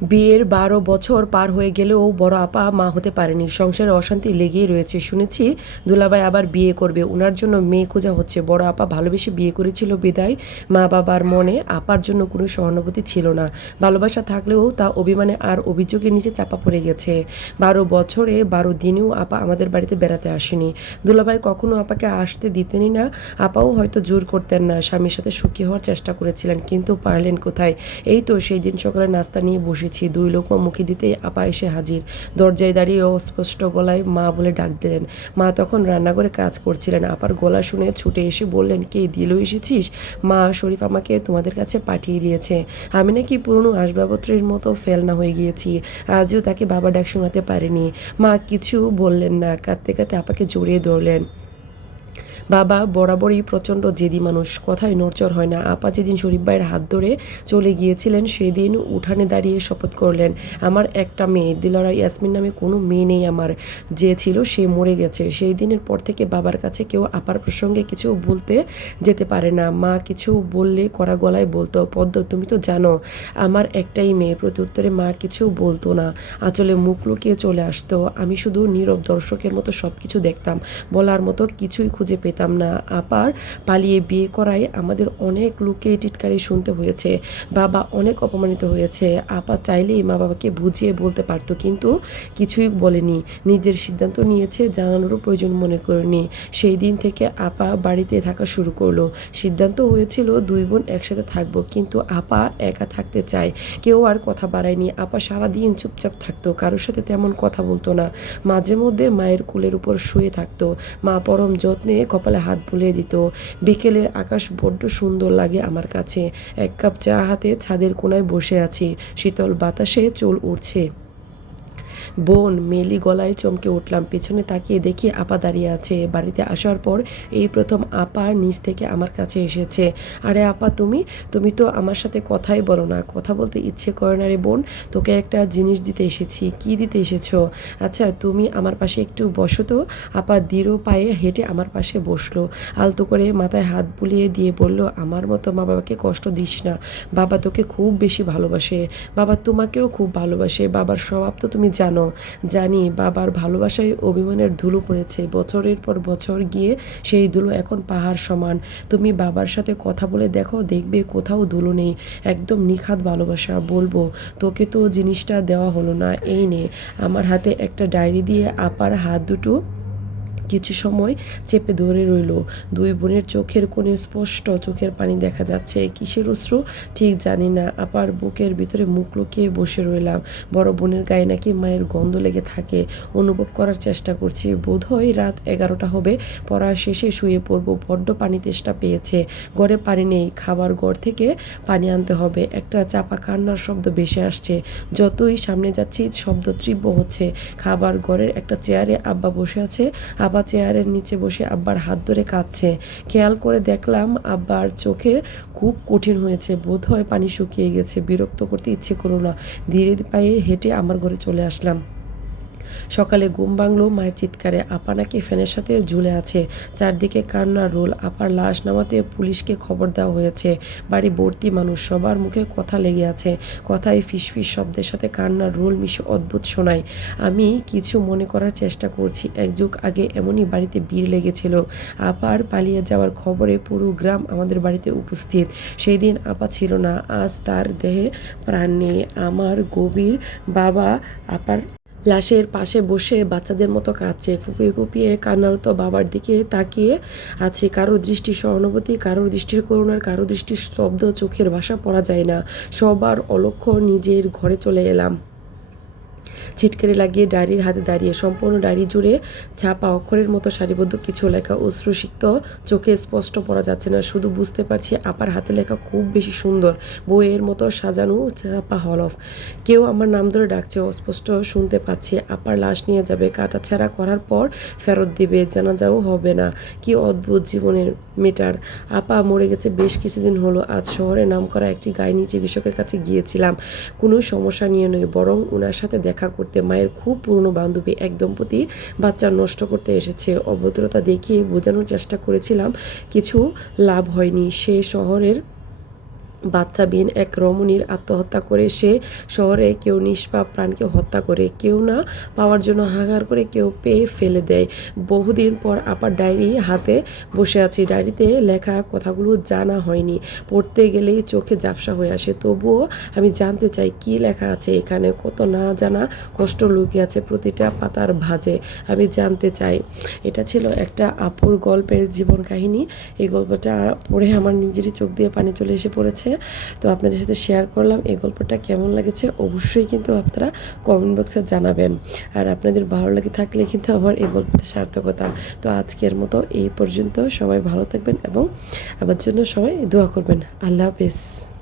বিয়ের ১২ বছর পার হয়ে গেলেও বড় আপা মা হতে পারেনি। সংসারে অশান্তি লেগেই রয়েছে। শুনেছি দুলাভাই আবার বিয়ে করবে, ওনার জন্য মেয়ে খোঁজা হচ্ছে। বড় আপা ভালোবেসে বিয়ে করেছিল বিদায় মা বাবার মনে আপার জন্য কোনো সহানুভূতি ছিল না। ভালোবাসা থাকলেও তা অভিমানে আর অভিযোগের নিচে চাপা পড়ে গেছে। ১২ বছরে ১২ দিনেও আপা আমাদের বাড়িতে বেড়াতে আসেনি। দুলাভাই কখনো আপাকে আসতে দিতেনই না। আপাও হয়তো জোর করতেন না। স্বামীর সাথে সুখী হওয়ার চেষ্টা করেছিলেন, কিন্তু পারলেন কোথায়। এই তো সেই দিন সকালে নাস্তা নিয়ে বসেছি, ২ লোকমা মুখে দিতেই আপা এসে হাজির। দরজায় দাঁড়িয়ে অস্পষ্ট গলায় মা বলে ডাক দিলেন। মা তখন রান্নাঘরে কাজ করছিলেন। আপার গলা শুনে ছুটে এসে বললেন, কে দিল এসেছিস? মা, শরীফ আমাকে তোমাদের কাছে পাঠিয়ে দিয়েছে। আমি নাকি পুরনো আসবাবপত্রের মতো ফেলনা হয়ে গিয়েছি। আজও তাকে বাবা ডাক শোনাতে পারিনি। মা কিছু বললেন না, কাঁদতে কাঁদতে আপাকে জড়িয়ে ধরলেন। বাবা বরাবরই প্রচণ্ড জেদি মানুষ, কথায় নড়চড় হয় না। আপা যেদিন শরীফ ভাইয়ের হাত ধরে চলে গিয়েছিলেন সেদিন উঠানে দাঁড়িয়ে শপথ করলেন, আমার একটা মেয়ে, দিলরা ইয়াসমিন নামে কোনো মেয়ে নেই আমার। যে ছিল সে মরে গেছে। সেই দিনের পর থেকে বাবার কাছে কেউ আপার প্রসঙ্গে কিছু বলতে যেতে পারে না। মা কিছু বললে কড়া গলায় বলতো, পদ্ম তুমি তো জানো আমার একটাই মেয়ে। প্রতি উত্তরে মা কিছু বলতো না, আঁচলে মুখ লুকিয়ে চলে আসতো। আমি শুধু নীরব দর্শকের মতো সব কিছু দেখতাম, বলার মতো কিছুই খুঁজে পেতাম না। আপার পালিয়ে বিয়ে করায় আমাদের অনেক লোকে টিটকারি শুনতে হয়েছে। বাবা অনেক অপমানিত হয়েছে। আপা চাইলেই মা বাবাকে বুঝিয়ে বলতে পারতো, কিন্তু কিছুই বলেনি। নিজের সিদ্ধান্ত নিয়েছে, জানানোরও প্রয়োজন মনে করেনি। সেই দিন থেকে আপা বাড়িতে থাকা শুরু করলো। সিদ্ধান্ত হয়েছিল ২ বোন একসাথে থাকবো, কিন্তু আপা একা থাকতে চায়। কেউ আর কথা বাড়ায়নি। আপা সারাদিন চুপচাপ থাকতো, কারোর সাথে তেমন কথা বলতো না। মাঝে মধ্যে মায়ের কোলের উপর শুয়ে থাকতো। মা পরম যত্নে কপালে হাত বুলিয়ে দিত। বিকেলের আকাশ বড্ড সুন্দর লাগে আমার কাছে। ১ কাপ চা হাতে ছাদের কোনায় বসে আছি, শীতল বাতাসে চুল উড়ছে। বোন, মেলি গলায় চমকে উঠলাম। পেছনে তাকিয়ে দেখি আপা দাঁড়িয়ে আছে। বাড়িতে আসার পর এই প্রথম আপা নিচ থেকে আমার কাছে এসেছে। আরে আপা, তুমি তুমি তো আমার সাথে কথাই বলো না। কথা বলতে ইচ্ছে করে না রে বোন। তোকে একটা জিনিস দিতে এসেছি। কি দিতে এসেছো? আচ্ছা তুমি আমার পাশে একটু বসো তো। আপা দৃঢ় পায়ে হেঁটে আমার পাশে বসলো। আলতো করে মাথায় হাত বুলিয়ে দিয়ে বলল, আমার মতো মা বাবাকে কষ্ট দিস না। বাবা তোকে খুব বেশি ভালোবাসে। বাবা তোমাকেও খুব ভালোবাসে। বাবার স্বভাব তো তুমি জানো। জানি বাবার ভালোবাসায় অভিমানের ধুলো পড়েছে। বছরের পর বছর গিয়ে সেই ধুলো এখন পাহাড় সমান। তুমি বাবার সাথে কথা বলে দেখো, দেখবে কোথাও ধুলো নেই। একদম নিখাত ভালোবাসা। বলবো তোকে তো জিনিসটা দেওয়া হলো না, এই নে। আমার হাতে একটা ডায়েরি দিয়ে আপার হাত দুটো কিছু সময় চেপে ধরে রইল। ২ বোনের চোখের কোণে স্পষ্ট চোখের পানি দেখা যাচ্ছে। কিসের অশ্রু ঠিক জানি না। আপার বুকের ভিতরে মুখ লুকিয়ে বসে রইলাম। বড় বোনের গায়ে নাকি মায়ের গন্ধ লেগে থাকে। অনুভব করার চেষ্টা করছি। বোধহয় রাত ১১টা হবে। পড়া শেষে শুয়ে পড়বো। বড্ড পানি তেষ্টা পেয়েছে। ঘরে পানি নেই। খাবার ঘর থেকে পানি আনতে হবে। একটা চাপা কান্নার শব্দ ভেসে আসছে। যতই সামনে যাচ্ছি শব্দ তীব্র হচ্ছে। খাবার ঘরের একটা চেয়ারে আব্বা বসে আছে। আব্বা চেয়ারের নিচে বসে আব্বার হাত ধরে কাঁদছে। খেয়াল করে দেখলাম আব্বার চোখে খুব কঠিন হয়েছে। বোধহয় পানি শুকিয়ে গেছে। বিরক্ত করতে ইচ্ছে করলো না। ধীরে পায়ে হেঁটে আমার ঘরে চলে আসলাম। সকালে ঘুম ভাঙল মায়ের চিৎকারে। আপা নাকি ফ্যানের সাথে ঝুলে আছে। চারদিকে কান্নার রোল। আপার লাশ নামাতে পুলিশকে খবর দেওয়া হয়েছে। বাড়ি ভর্তি মানুষ, সবার মুখে কথা লেগে আছে। কথায় ফিসফিস শব্দের সাথে কান্নার রোল মিশে অদ্ভুত শোনায়। আমি কিছু মনে করার চেষ্টা করছি। ১ যুগ আগে এমনই বাড়িতে ভিড় লেগেছিল। আপার পালিয়ে যাওয়ার খবরে পুরো গ্রাম আমাদের বাড়িতে উপস্থিত। সেই দিন আপা ছিল না। আজ তার দেহে প্রাণ নেই। আমার গভীর বাবা আপার লাশের পাশে বসে বাচ্চাদের মতো কাঁদছে। ফুপিয়ে ফুপিয়ে কান্নারত বাবার দিকে তাকিয়ে আছে। কারোর দৃষ্টি সহানুভূতি, কারোর দৃষ্টির করুণার, কারো দৃষ্টির স্তব্ধ। চোখের ভাষা পড়া যায় না। সবার অলক্ষ্য নিজের ঘরে চলে এলাম। ছিটকারি লাগিয়ে ডায়েরির হাতে দাঁড়িয়ে। সম্পূর্ণ ডায়েরি জুড়ে ছাপা অক্ষরের মতো সারিবদ্ধ কিছু লেখা। অশ্রুসিক্ত চোখে স্পষ্ট পড়া যাচ্ছে না। শুধু বুঝতে পারছি আপার হাতে লেখা খুব বেশি সুন্দর। বইয়ের মতো সাজানো ছাপা হলফ। কেউ আমার নাম ধরে ডাকছে, অস্পষ্ট শুনতে পাচ্ছি। আপার লাশ নিয়ে যাবে, কাটাছেঁড়া করার পর ফেরত দিবে, জানাজাও হবে না। কি অদ্ভুত জীবনের মেটার। আপা মরে গেছে বেশ কিছুদিন হলো। আজ শহরে নামকরা একটি গাইনি চিকিৎসকের কাছে গিয়েছিলাম। কোনো সমস্যা নিয়ে নয়, বরং ওনার সাথে দেখা করতে। মায়ের খুব পুরনো বান্ধবী এক দম্পতি বাচ্চা নষ্ট করতে এসেছে। অভদ্রতা দেখিয়ে বোঝানোর চেষ্টা করেছিলাম, কিছু লাভ হয়নি। সে শহরের বাচ্চাবিহীন এক রমণীর আত্মহত্যা করে সে শহরে কেউ নিষ্পাপ প্রাণকে হত্যা করে, কেউ না পাওয়ার জন্য হাহাকার করে, কেউ পেয়ে ফেলে দেয়। বহুদিন পর আপার ডায়েরি হাতে বসে আছি। ডায়েরিতে লেখা কথাগুলো জানা হয়নি, পড়তে গেলেই চোখে ঝাপসা হয়ে আসে। তবুও আমি জানতে চাই কী লেখা আছে এখানে, কত না জানা কষ্ট লুকিয়ে আছে প্রতিটা পাতার ভাঁজে। আমি জানতে চাই। এটা ছিল একটা আপুর গল্পের জীবন কাহিনী। এই গল্পটা পড়ে আমার নিজেরই চোখ দিয়ে পানি চলে এসে পড়েছে। তো আপনাদের সাথে শেয়ার করলাম। এই গল্পটা কেমন লেগেছে অবশ্যই কিন্তু আপনারা কমেন্ট বক্সে জানাবেন। আর আপনাদের ভালো লেগে থাকলে কিন্তু আমার এই গল্পটা সার্থকতা। তো আজকের মতো এই পর্যন্ত। সবাই ভালো থাকবেন এবং আমার জন্য সবাই দোয়া করবেন। আল্লাহ হাফেজ।